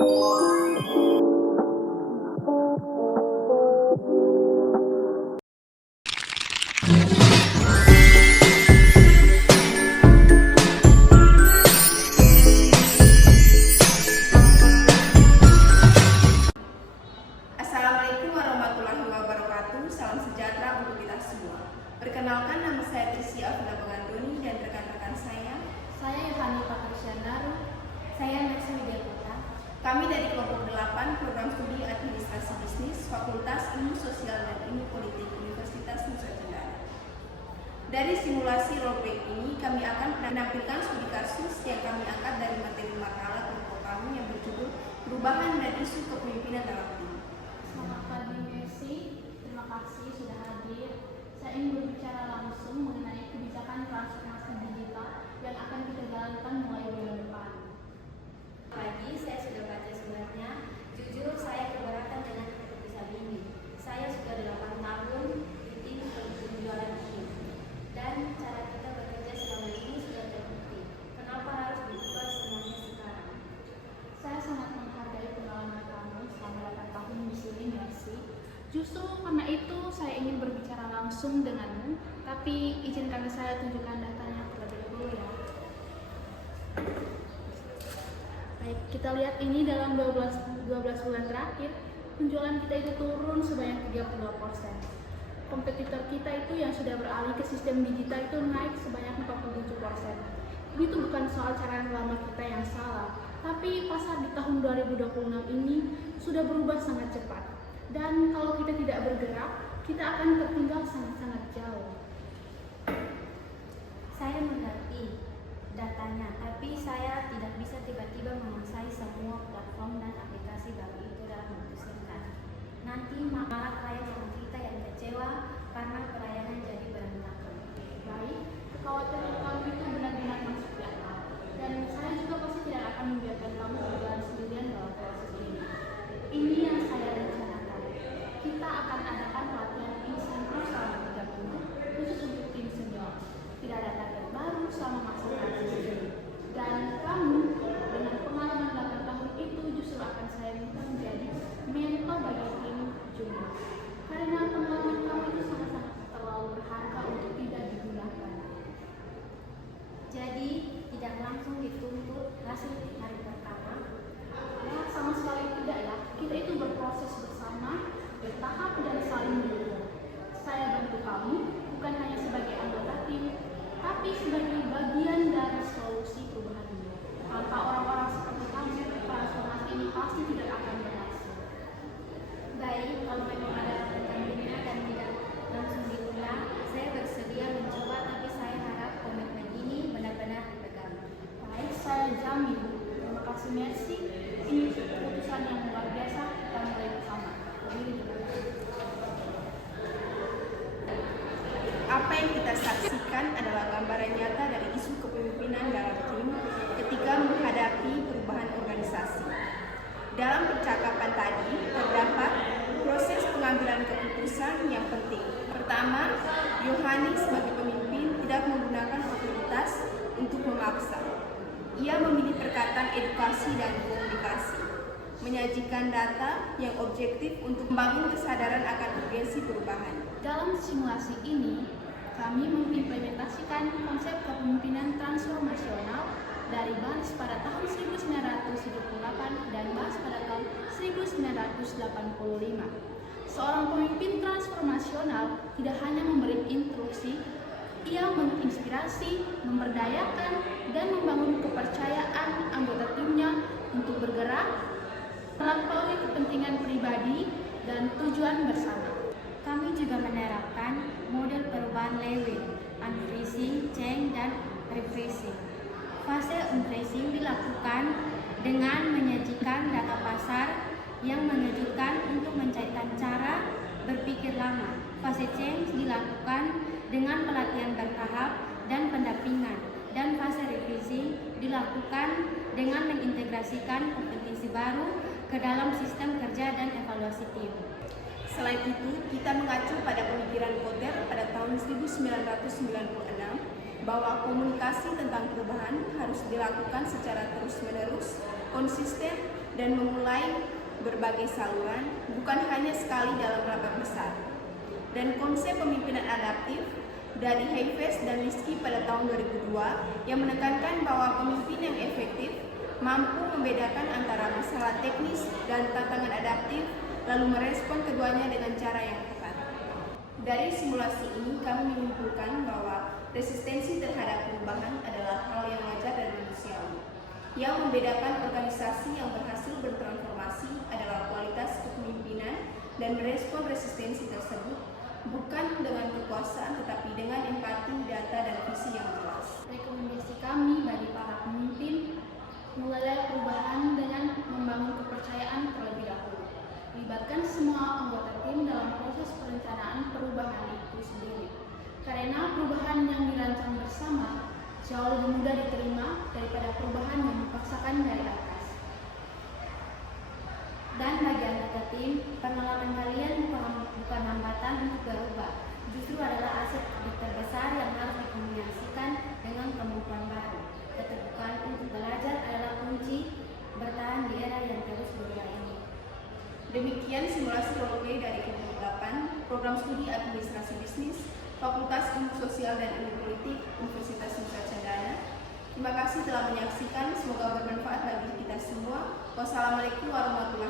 Assalamualaikum warahmatullahi wabarakatuh. Salam sejahtera untuk kita semua. Perkenalkan, nama saya Trisia Afna Pengandoni dan rekan-rekan saya. Saya Yohani Patrisyanaru. Saya Mercy Widyakota. Kami dari kelompok 8 program studi Administrasi Bisnis Fakultas Ilmu Sosial dan Ilmu Politik Universitas Nusa Tenggara. Dari simulasi roleplay ini, kami akan menampilkan studi kasus yang kami angkat dari materi makalah kelompok kami yang berjudul Perubahan dan Isu Kepemimpinan dalam Tim. Selamat pagi Mercy, terima kasih sudah hadir. Saya ingin berbicara langsung mengenai kebijakan transformasi digital yang akan kita jalankan mulai bulan depan. Pagi, saya sudah baca suratnya. Jujur, saya keberatan dengan keputusan ini. Saya sudah 8 tahun di tim penjualan ini, dan cara kita bekerja selama ini sudah terbukti. Kenapa harus diubah semuanya sekarang? Saya sangat menghargai pengalaman kamu selama 8 tahun di sini, Mercy. Justru karena itu saya ingin berbicara langsung denganmu, tapi izinkan saya tunjukkan datanya terlebih dahulu ya. Baik, kita lihat ini dalam 12 bulan terakhir, penjualan kita itu turun sebanyak 32%. Kompetitor kita itu yang sudah beralih ke sistem digital itu naik sebanyak 47%. Itu bukan soal cara lama kita yang salah, tapi pasar di tahun 2026 ini sudah berubah sangat cepat. Dan kalau kita tidak bergerak, kita akan tertinggal sangat-sangat jauh. Saya mengerti datanya, tapi saya tidak bisa tiba-tiba menguasai semua platform dan aplikasi baru itu dalam waktu singkat. Nanti malah klien orang kita yang kecewa karena pelayanan jadi berantakan. Baik, kekhawatiran kamu itu benar-benar masuk di akal. Dan saya juga pasti tidak akan membiarkan kamu berjalan sendirian dalam proses ini. Ini yang saya rencanakan. Kita akan adakan pelatihan insentif selama 3 minggu khusus untuk tim senior. Tidak ada target baru selama masa transisi. Dan kamu dengan pengalaman 8 tahun itu justru akan saya minta menjadi mentor bagi tim junior. Karena pengalaman kamu itu sangat-sangat terlalu berharga untuk tidak digunakan. Jadi tidak langsung dituntut hasil di hari pertama. Ya, sama sekali tidak ya. Kita itu berproses bersama, bertahap dan saling mendukung. Saya bantu kamu bukan hanya sebagai anggota tim, tapi sebagai bagian dari solusi perubahan ini. Tanpa orang-orang seperti kamu, transformasi ini pasti tidak akan berhasil. Baik, kalau memang ada pertandingan dan tidak langsung ditunda, saya bersedia mencoba, tapi saya harap komitmen ini benar-benar dipegang. Baik, saya jamin. Terima kasih Mercy. Ini keputusan yang luar biasa, kita mulai bersama. Apa yang kita saksikan adalah gambaran nyata dari isu kepemimpinan dalam tim ketika menghadapi perubahan organisasi. Dalam percakapan tadi, terdapat proses pengambilan keputusan yang penting. Pertama, Yohani sebagai pemimpin tidak menggunakan otoritas untuk memaksa. Ia memilih perkataan edukasi dan komunikasi, menyajikan data yang objektif untuk membangun kesadaran akan urgensi perubahan. Dalam simulasi ini, kami mengimplementasikan konsep kepemimpinan transformasional dari BANS pada tahun 1978 dan BANS pada tahun 1985. Seorang pemimpin transformasional tidak hanya memberi instruksi, ia menginspirasi, memberdayakan, dan membangun kepercayaan anggota timnya untuk bergerak melampaui kepentingan pribadi dan tujuan bersama. Kami juga menerapkan model perubahan Lewin, unfreezing, change, dan refreshing. Fase unfreezing dilakukan dengan menyajikan data pasar yang mengejutkan untuk mencairkan cara berpikir lama. Fase change dilakukan dengan pelatihan bertahap dan pendampingan. Dan fase refreshing dilakukan dengan mengintegrasikan kompetensi baru ke dalam sistem kerja dan evaluasi tim. Selain itu, kita mengacu pada pemikiran Kotter pada tahun 1996 bahwa komunikasi tentang perubahan harus dilakukan secara terus-menerus konsisten, dan memulai berbagai saluran, bukan hanya sekali dalam rapat besar. Dan konsep pemimpinan adaptif dari Hayfest dan Rizky pada tahun 2002 yang menekankan bahwa pemimpin yang efektif mampu membedakan antara masalah teknis dan tantangan adaptif, lalu merespon keduanya dengan cara yang tepat. Dari simulasi ini kami menyimpulkan bahwa resistensi terhadap perubahan adalah hal yang wajar dan manusiawi. Yang membedakan organisasi yang berhasil bertransformasi adalah kualitas kepemimpinan dan merespon resistensi tersebut bukan dengan kekuasaan tetapi dengan empati, data, dan visi yang jelas. Rekomendasi kami bagi para pemimpin mulai perubahan dengan membangun kepercayaan terlebih dahulu. Libatkan semua anggota tim dalam proses perencanaan perubahan itu sendiri. Karena perubahan yang dirancang bersama jauh lebih mudah diterima daripada perubahan yang dipaksakan dari atas. Dan bagi anggota tim, pengalaman kalian bukan hambatan untuk berubah, justru adalah aset terbesar yang harus dikombinasikan dengan kemampuan baru. Keterbukaan untuk belajar adalah kunci bertahan di era yang terus berubah ini. Demikian simulasi roleplay dari kelompok 8, Program Studi Administrasi Bisnis, Fakultas Ilmu Sosial dan Ilmu Politik, Universitas Nusa Cendana. Terima kasih telah menyaksikan, semoga bermanfaat bagi kita semua. Wassalamualaikum warahmatullahi wabarakatuh.